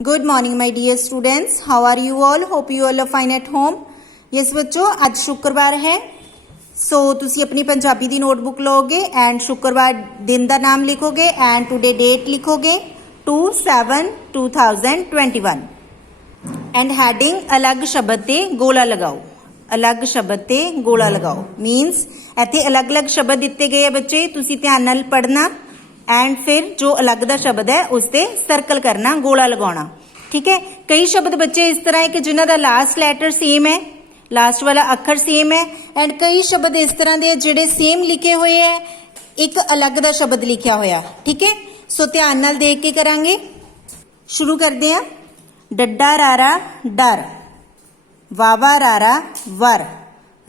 Good morning, my dear students. How are you all? Hope you all are fine at home. Yes, ਬੱਚੋ ਅੱਜ ਸ਼ੁੱਕਰਵਾਰ ਹੈ ਸੋ ਤੁਸੀਂ ਆਪਣੀ ਪੰਜਾਬੀ ਦੀ ਨੋਟਬੁੱਕ ਲਓਗੇ ਐਂਡ ਸ਼ੁੱਕਰਵਾਰ ਦਿਨ ਦਾ ਨਾਮ ਲਿਖੋਗੇ and today date ਲਿਖੋਗੇ 27/2021 and heading ਅਲੱਗ ਸ਼ਬਦ ਤੇ ਗੋਲਾ ਲਗਾਓ ਅਲੱਗ ਸ਼ਬਦ ਤੇ ਗੋਲਾ ਲਗਾਓ ਮੀਨਸ ਇੱਥੇ ਅਲੱਗ-ਅਲੱਗ ਸ਼ਬਦ ਦਿੱਤੇ ਗਏ ਆ ਬੱਚੇ ਤੁਸੀਂ ਧਿਆਨ ਨਾਲ ਪੜ੍ਹਨਾ ਐਂਡ ਫਿਰ ਜੋ ਅਲੱਗ ਦਾ ਸ਼ਬਦ ਹੈ ਉਸ ਤੇ ਸਰਕਲ ਕਰਨਾ, ਗੋਲਾ ਲਗਾਉਣਾ। ਠੀਕ ਹੈ? ਕਈ ਸ਼ਬਦ ਬੱਚੇ ਇਸ ਤਰ੍ਹਾਂ ਹੈ ਕਿ ਜਿਨ੍ਹਾਂ ਦਾ ਲਾਸਟ ਲੈਟਰ ਸੇਮ ਹੈ ਲਾਸਟ ਵਾਲਾ ਅੱਖਰ ਸੇਮ ਹੈ ਐਂਡ ਕਈ ਸ਼ਬਦ ਇਸ ਤਰ੍ਹਾਂ ਦੇ ਆ ਜਿਹੜੇ ਸੇਮ ਲਿਖੇ ਹੋਏ ਹੈ, ਇੱਕ ਅਲੱਗ ਦਾ ਸ਼ਬਦ ਲਿਖਿਆ ਹੋਇਆ। ਠੀਕ ਹੈ? ਸੋ ਧਿਆਨ ਨਾਲ ਦੇਖ ਕੇ ਕਰਾਂਗੇ। ਸ਼ੁਰੂ ਕਰਦੇ ਹਾਂ। ਡੱਡਾ ਰਾਰਾ, ਡਰ। ਵਾਵਾ ਰਾਰਾ, ਵਰ।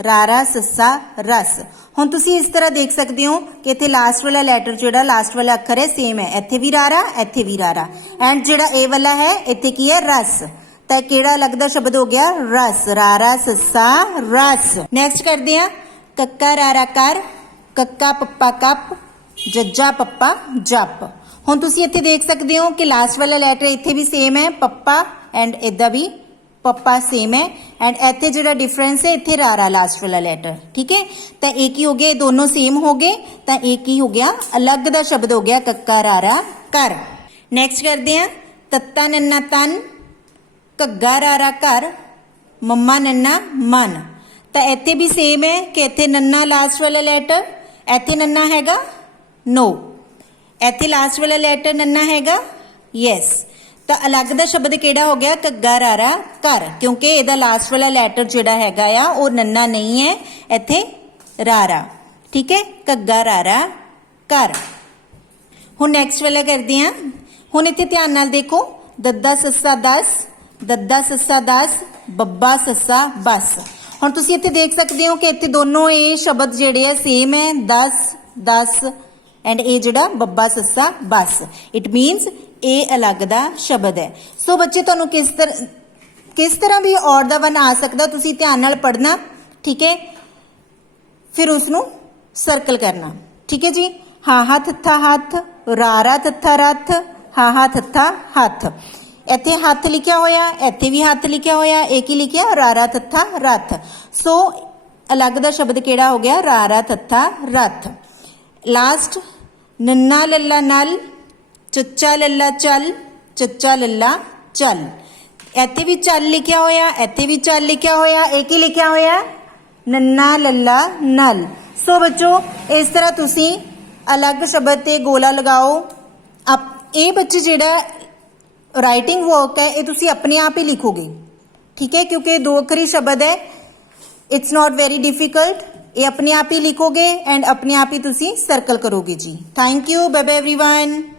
ਰਾਰਾ, ਸੱਸਾ, ਰਸ। ਹੁਣ ਤੁਸੀਂ ਇਸ ਤਰ੍ਹਾਂ ਦੇਖ ਸਕਦੇ ਹੋ ਕਿ ਇੱਥੇ ਲਾਸਟ ਵਾਲਾ ਲੈਟਰ ਜਿਹੜਾ ਲਾਸਟ ਵਾਲਾ ਅੱਖਰ ਹੈ ਸੇਮ ਹੈ। ਇੱਥੇ ਵੀ ਰਾਰਾ, ਇੱਥੇ ਵੀ ਰਾਰਾ। ਐਂਡ ਜਿਹੜਾ ਇਹ ਵਾਲਾ ਹੈ, ਇੱਥੇ ਕੀ ਹੈ? ਰਸ। ਤਾਂ ਇਹ ਕਿਹੜਾ ਲੱਗਦਾ ਸ਼ਬਦ ਹੋ ਗਿਆ? ਰਸ। ਰਾਰਾ, ਸੱਸਾ, ਰਸ। ਨੈਕਸਟ ਕਰਦੇ ਹਾਂ। ਕੱਕਾ ਰਾਰਾ ਕਰ, ਕੱਕਾ ਪੱਪਾ ਕੱਪ, ਜੱਜਾ ਪੱਪਾ ਜੱਪ। ਹੁਣ ਤੁਸੀਂ ਇੱਥੇ ਦੇਖ ਸਕਦੇ ਹੋ ਕਿ ਲਾਸਟ ਵਾਲਾ ਲੈਟਰ ਇੱਥੇ ਵੀ ਸੇਮ ਹੈ, ਪੱਪਾ ਐਂਡ ਇਦਾਂ ਵੀ ਪੱਪਾ ਸੇਮ ਹੈ ਐਂਡ ਇੱਥੇ ਜਿਹੜਾ ਡਿਫਰੈਂਸ ਹੈ ਇੱਥੇ ਰਾਰਾ ਲਾਸਟ ਵਾਲਾ ਲੈਟਰ ਠੀਕ ਹੈ ਤਾਂ ਇਹ ਕੀ ਹੋ ਗਿਆ ਇਹ ਦੋਨੋਂ ਸੇਮ ਹੋ ਗਏ ਤਾਂ ਇਹ ਕੀ ਹੋ ਗਿਆ ਅਲੱਗ ਦਾ ਸ਼ਬਦ ਹੋ ਗਿਆ ਕੱਕਾ ਰਾਰਾ ਕਰ ਨੈਕਸਟ ਕਰਦੇ ਹਾਂ ਤੱਤਾ ਨੰਨਾ ਤਨ ਘੱਗਾ ਰਾਰਾ ਘਰ ਮੰਮਾ ਨੰਨਾ ਮਨ ਤਾਂ ਇੱਥੇ ਵੀ ਸੇਮ ਹੈ ਕਿ ਇੱਥੇ ਨੰਨਾ ਲਾਸਟ ਵਾਲਾ ਲੈਟਰ ਇੱਥੇ ਨੰਨਾ ਹੈਗਾ ਨੋ ਇੱਥੇ ਲਾਸਟ ਵਾਲਾ ਲੈਟਰ ਨੰਨਾ ਹੈਗਾ ਯੈਸ ਤਾਂ ਅਲੱਗ ਦਾ ਸ਼ਬਦ ਕਿਹੜਾ ਹੋ ਗਿਆ? ਘੱਗਾ ਰਾਰਾ ਘਰ। ਕਿਉਂਕਿ ਇਹਦਾ ਲਾਸਟ ਵਾਲਾ ਲੈਟਰ ਜਿਹੜਾ ਹੈਗਾ ਆ, ਉਹ ਨੰਨਾ ਨਹੀਂ ਹੈ। ਇੱਥੇ ਰਾਰਾ। ਠੀਕ ਹੈ? ਘੱਗਾ ਰਾਰਾ ਘਰ। ਹੁਣ ਨੈਕਸਟ ਵਾਲਾ ਕਰਦੇ ਹਾਂ। ਹੁਣ ਇੱਥੇ ਧਿਆਨ ਨਾਲ ਦੇਖੋ। ਦੱਦਾ ਸੱਸਾ 10 ਦੱਦਾ ਸੱਸਾ 10 ਬੱਬਾ ਸੱਸਾ ਬਸ। ਹੁਣ ਤੁਸੀਂ ਇੱਥੇ ਦੇਖ ਸਕਦੇ ਹੋ ਕਿ ਇੱਥੇ ਦੋਨੋਂ ਇਹ ਸ਼ਬਦ ਜਿਹੜੇ ਆ ਸੇਮ ਹੈ। 10 10 ਐਂਡ ਇਹ ਜਿਹੜਾ ਬੱਬਾ ਸੱਸਾ ਬਸ। ਇਟ ਮੀਨਸ ਇਹ ਅਲੱਗ ਦਾ ਸ਼ਬਦ ਹੈ। ਸੋ ਬੱਚੇ, ਤੁਹਾਨੂੰ ਕਿਸ ਤਰ੍ਹਾਂ ਕਿਸ ਤਰ੍ਹਾਂ ਵੀ ਔਰ ਦਾ ਵਨ ਆ ਸਕਦਾ, ਤੁਸੀਂ ਧਿਆਨ ਨਾਲ ਪੜ੍ਹਨਾ, ਠੀਕ ਹੈ? ਫਿਰ ਉਸ ਨੂੰ ਸਰਕਲ ਕਰਨਾ, ਠੀਕ ਹੈ ਜੀ? ਹਾਂ ਹਾਂ, ਥੱਥਾ, ਹੱਥ ਰਾਰਾ ਥੱਥਾ, ਰੱਥ, ਹਾਂ ਹਾਂ, ਥੱਥਾ, ਹੱਥ। ਇੱਥੇ ਹੱਥ ਲਿਖਿਆ ਹੋਇਆ, ਇੱਥੇ ਵੀ ਹੱਥ ਲਿਖਿਆ ਹੋਇਆ, ਇਹ ਕੀ ਲਿਖਿਆ? ਰਾਰਾ ਥੱਥਾ, ਰੱਥ। ਸੋ ਅਲੱਗ ਦਾ ਸ਼ਬਦ ਕਿਹੜਾ ਹੋ ਗਿਆ? ਰਾਰਾ ਥੱਥਾ, ਰੱਥ। ਲਾਸਟ ਨੰਨਾ, ਲੱਲਾ, ਨਾਲ ਚੱਚਾ ਲੱਲਾ ਚੱਲ ਚੱਚਾ ਲੱਲਾ ਚੱਲ ਇੱਥੇ ਵੀ ਚੱਲ ਲਿਖਿਆ ਹੋਇਆ ਇੱਥੇ ਵੀ ਚੱਲ ਲਿਖਿਆ ਹੋਇਆ ਇਹ ਕੀ ਲਿਖਿਆ ਹੋਇਆ ਨੰਨਾ ਲੱਲਾ ਨਲ ਸੋ ਬੱਚੋ ਇਸ ਤਰ੍ਹਾਂ ਤੁਸੀਂ ਅਲੱਗ ਸ਼ਬਦ ਤੇ ਗੋਲਾ ਲਗਾਓ ਅਪ ਇਹ ਬੱਚੇ ਜਿਹੜਾ ਰਾਈਟਿੰਗ ਵਰਕ ਹੈ ਇਹ ਤੁਸੀਂ ਆਪਣੇ ਆਪ ਹੀ ਲਿਖੋਗੇ ਠੀਕ ਹੈ ਕਿਉਂਕਿ ਇਹ ਦੋ ਅੱਖਰੀ ਸ਼ਬਦ ਹੈ ਇਟਸ ਨਾਟ ਵੈਰੀ ਡਿਫਿਕਲਟ ਇਹ ਆਪਣੇ ਆਪ ਹੀ ਲਿਖੋਗੇ ਐਂਡ ਆਪਣੇ ਆਪ ਹੀ ਤੁਸੀਂ ਸਰਕਲ ਕਰੋਗੇ ਜੀ thank you bye bye everyone